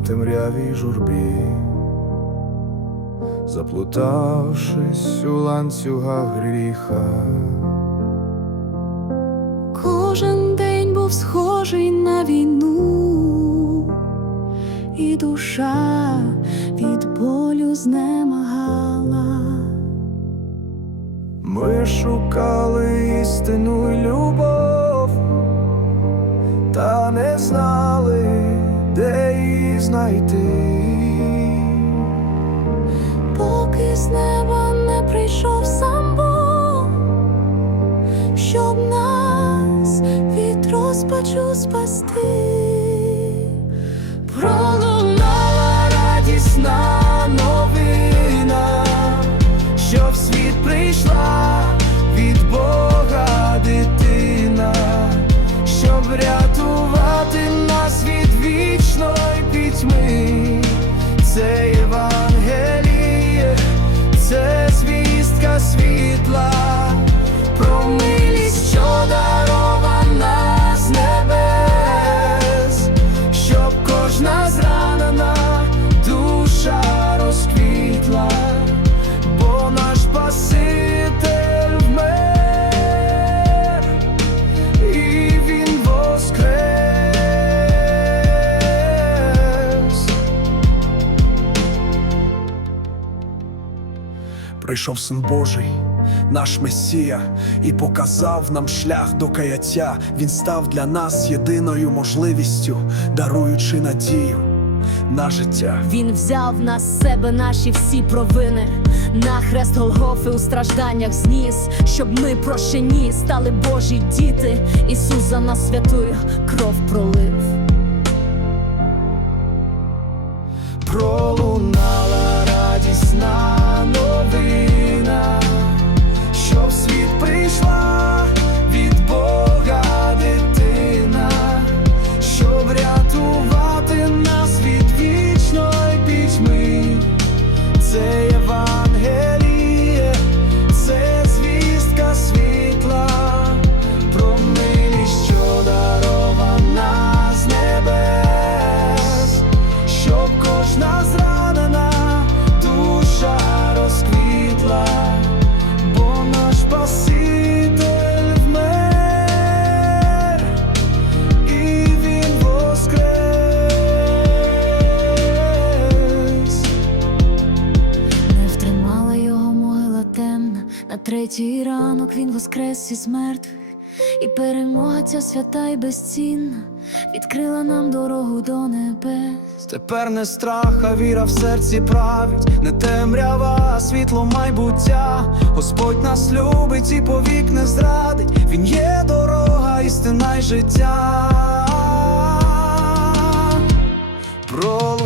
темрявій журбі, заплутавшись у ланцюгах гріха. Кожен день був схожий на війну, і душа від болю знемагала. Ми шукали істину й любов, та не знали, де знайти. Поки з неба не прийшов сам Бог, щоб нас від розпачу спасти, Прийшов син Божий, наш Месія, і показав нам шлях до каяття. Він став для нас єдиною можливістю, даруючи надію на життя. Він взяв на себе наші всі провини, на хрест Голгофи у стражданнях зніс, щоб ми прощені стали Божі діти. Ісус за нас святую кров пролив. Пролунала На третій ранок він воскрес із мертвих, і перемога ця свята й безцінна відкрила нам дорогу до небес. Тепер не страх, а віра в серці править, не темрява, а світло майбуття. Господь нас любить і повік не зрадить. Він є дорога, істина й життя. Про